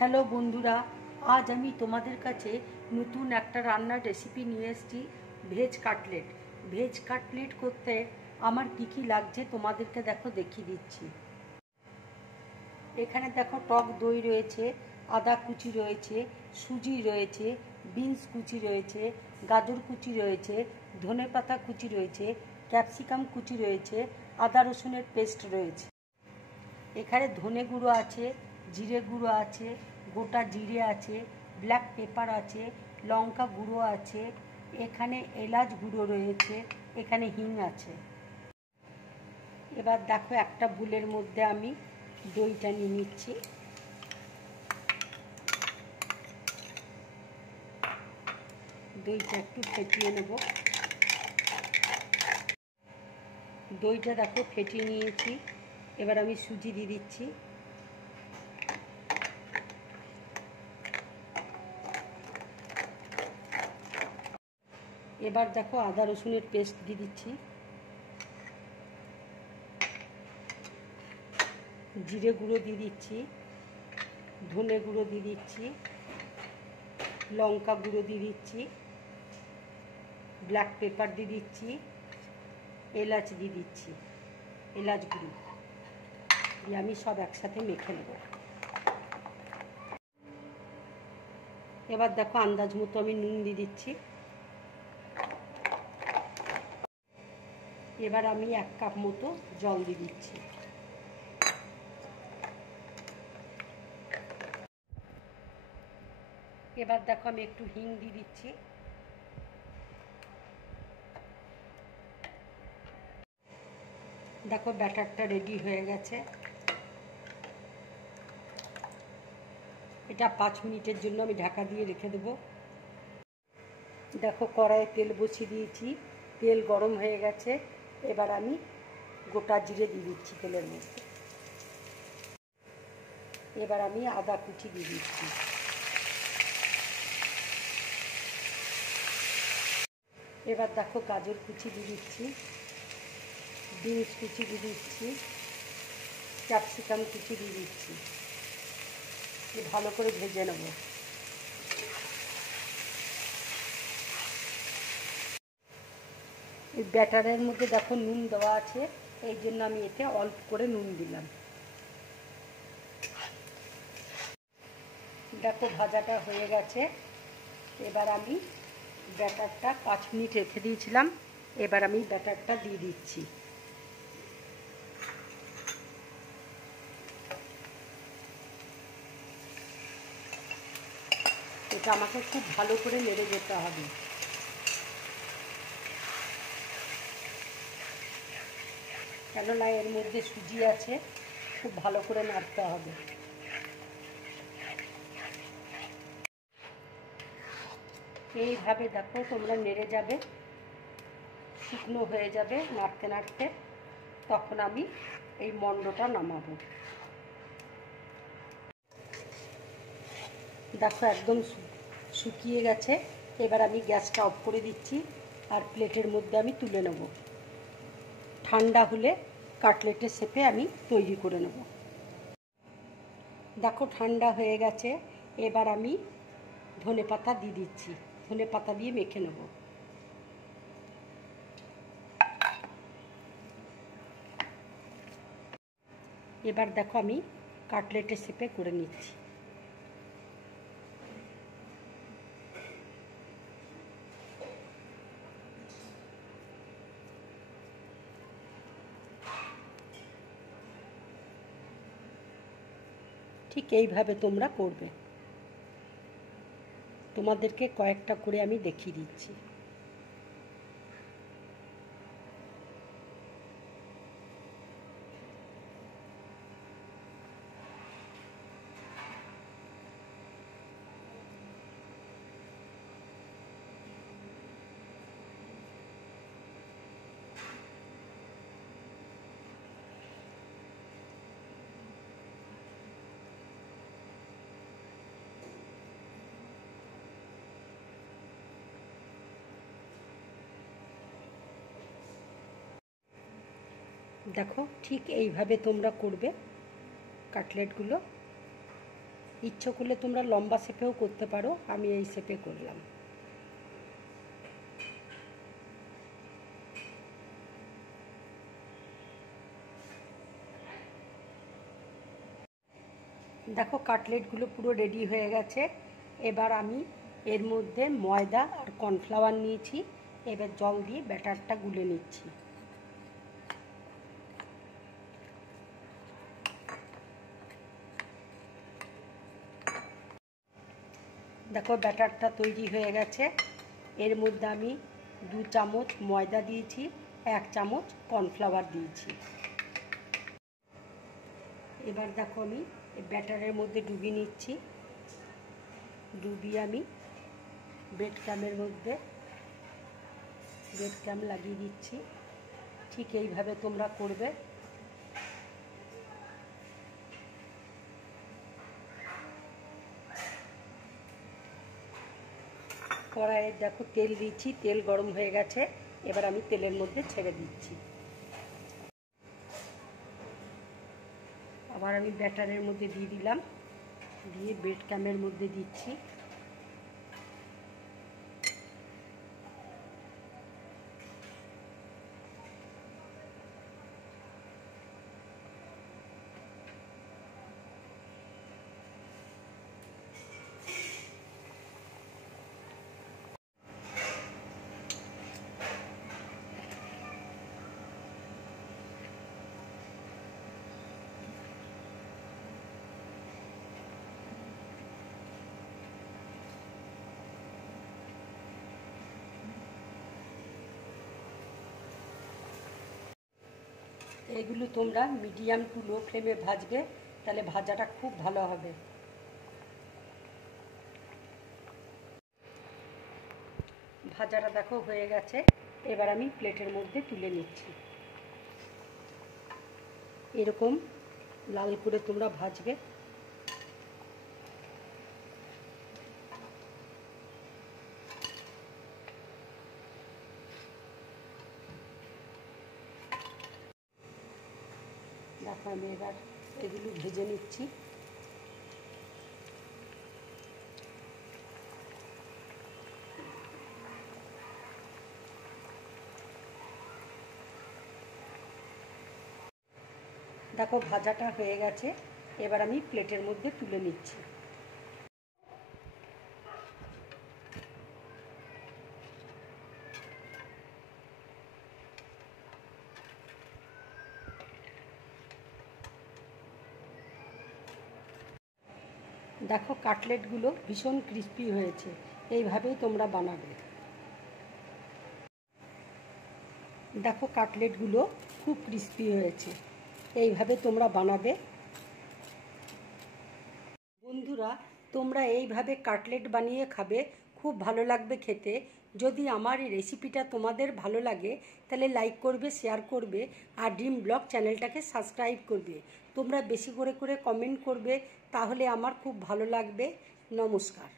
Hello বন্ধুরা, আজ আমি তোমাদের কাছে নতুন একটা রান্নার রেসিপি নিয়ে এসেছি। ভেজ কাটলেট করতে আমার কী কী লাগছে তোমাদেরকে দেখিয়ে দিচ্ছি। এখানে দেখো, টক দই রয়েছে, আদা কুচি রয়েছে, সুজি রয়েছে, বিনস কুচি রয়েছে, গাজর কুচি রয়েছে, ধনেপাতা কুচি রয়েছে, ক্যাপসিকাম কুচি রয়েছে, আদা রসুনের পেস্ট রয়েছে। এখানে ধনে গুঁড়ো আছে, জিরে গুঁড়ো আছে, গোটা জিরে আছে, ব্ল্যাক পেপার আছে, লঙ্কা গুঁড়ো আছে, এখানে এলাচ গুঁড়ো রয়েছে, এখানে হিং আছে। এবার দেখো, একটা বুলের মধ্যে আমি দইটা নিয়ে নিচ্ছি। দইটা একটু ফেটিয়ে নেব। দইটা দেখো ফেটিয়ে নিয়েছি। এবার আমি সুজি দিয়ে দিচ্ছি। এবার দেখো, আদা রসুনের পেস্ট দিয়ে দিচ্ছি, জিরে গুঁড়ো দিয়ে দিচ্ছি, ধনে গুঁড়ো দিয়ে দিচ্ছি, লঙ্কা গুঁড়ো দিয়ে দিচ্ছি, ব্ল্যাক পেপার দিয়ে দিচ্ছি, এলাচ দিয়ে দিচ্ছি, এলাচ গুঁড়ো দিয়ে আমি সব একসাথে মেখে নেব। এবার দেখো, আন্দাজ মতো আমি নুন দিয়ে দিচ্ছি। এবার আমি 1 কাপ মতো জল দিয়ে দিচ্ছি। এবার দেখো, আমি একটু হিং দিয়ে দিচ্ছি। দেখো, ব্যাটারটা রেডি হয়ে গেছে। এটা 5 মিনিটের জন্য আমি ঢাকা দিয়ে রেখে দেবো। দেখো, কড়াইয়ে তেল বসিয়ে দিয়েছি, তেল গরম হয়ে গেছে। এবার আমি গোটা জিরে দিয়ে দিচ্ছি তেলের মধ্যে। এবার আমি আদা কুচি দিয়ে দিচ্ছি। এবার দেখো, গাজর কুচি দিয়ে দিচ্ছি, বিনস কুচি দিয়ে দিচ্ছি, ক্যাপসিকাম কুচি দিয়ে দিচ্ছি। ভালো করে ভেজে নেব। এই ব্যাটারের মধ্যে দেখো নুন দেওয়া আছে, এই জন্য আমি এতে অল্প করে নুন দিলাম। দেখো, ভাজাটা হয়ে গেছে। এবার আমি ব্যাটারটা 5 মিনিট রেখে দিয়েছিলাম, এবার আমি ব্যাটারটা দিয়ে দিচ্ছি। এটা আমাকে খুব ভালো করে নেড়ে যেতে হবে। কেননা এর মধ্যে সুজি আছে, খুব ভালো করে নাড়তে হবে। এইভাবে দেখো, তোমরা নেড়ে যাবে, শুকনো হয়ে যাবে নাড়তে নাড়তে। তখন আমি এই মণ্ডটা নামাবো। দেখো, একদম শুকিয়ে গেছে। এবার আমি গ্যাসটা অফ করে দিচ্ছি, আর প্লেটের মধ্যে আমি তুলে নেব। ঠান্ডা হলে কাটলেটের শেপে আমি তৈরি করে নেব। দেখো, ঠান্ডা হয়ে গেছে। এবার আমি ধনেপাতা দিয়ে দিচ্ছি, ধনেপাতা দিয়ে মেখে নেব। এবার দেখো, আমি কাটলেটের শেপে করে নিচ্ছি। ঠিক এইভাবে তোমরা করবে। তোমাদেরকে কয়েকটা করে আমি দেখিয়ে দিচ্ছি। দেখো, ঠিক এইভাবে তোমরা করবে কাটলেটগুলো। ইচ্ছে করলে তোমরা লম্বা শেপেও করতে পারো, আমি এই শেপে করলাম। দেখো কাটলেটগুলো পুরো রেডি হয়ে গেছে। এবার আমি এর মধ্যে ময়দা আর কর্নফ্লাওয়ার নিয়েছি, এবার জল দিয়ে ব্যাটারটা গুলে নিচ্ছি। দেখো ব্যাটারটা তৈরি হয়ে গেছে। এর মধ্যে আমি 2 চামচ ময়দা দিয়েছি, 1 চামচ কর্নফ্লাওয়ার দিয়েছি। এবার দেখো আমি ব্যাটারের মধ্যে ডুবিয়ে নিচ্ছি। ডুবিয়ে আমি ব্রেড ক্রামের মধ্যে ব্রেড ক্রাম লাগিয়ে দিচ্ছি। ঠিক এইভাবে তোমরা করবে। কড়াইয়ে দেখো তেল দিচ্ছি, তেল গরম হয়ে গেছে। এবার আমি তেলের মধ্যে ছেড়ে দিচ্ছি। আবার আমি ব্যাটারের মধ্যে দিয়ে দিলাম, দিয়ে ব্রেড ক্রামের মধ্যে দিচ্ছি। এগুলো তোমরা মিডিয়াম টু লো ফ্লেমে ভাজবে, তাহলে ভাজাটা খুব ভালো হবে। ভাজাটা দেখো হয়ে গেছে। এবার আমি প্লেটের মধ্যে তুলে নিচ্ছি। এরকম লাল করে তোমরা ভাজবে। দেখো আমি এবার এগুলো ভেজে নিচ্ছি। দেখো ভাজাটা হয়ে গেছে। এবার আমি প্লেটের মধ্যে তুলে নিচ্ছি। দেখো কাটলেটগুলো ভীষণ ক্রিস্পি হয়েছে। এইভাবেই তোমরা বানাবে। দেখো কাটলেটগুলো খুব ক্রিস্পি হয়েছে। এইভাবে তোমরা বানাবে। বন্ধুরা, তোমরা এইভাবে কাটলেট বানিয়ে খাবে, খুব ভালো লাগবে খেতে। যদি আমার এই রেসিপিটা তোমাদের ভালো লাগে তাহলে লাইক করবে, শেয়ার করবে, আর ড্রিম ব্লগ চ্যানেলটাকে সাবস্ক্রাইব করবে। তোমরা বেশি করে কমেন্ট করবে, তাহলে আমার খুব ভালো লাগবে। নমস্কার।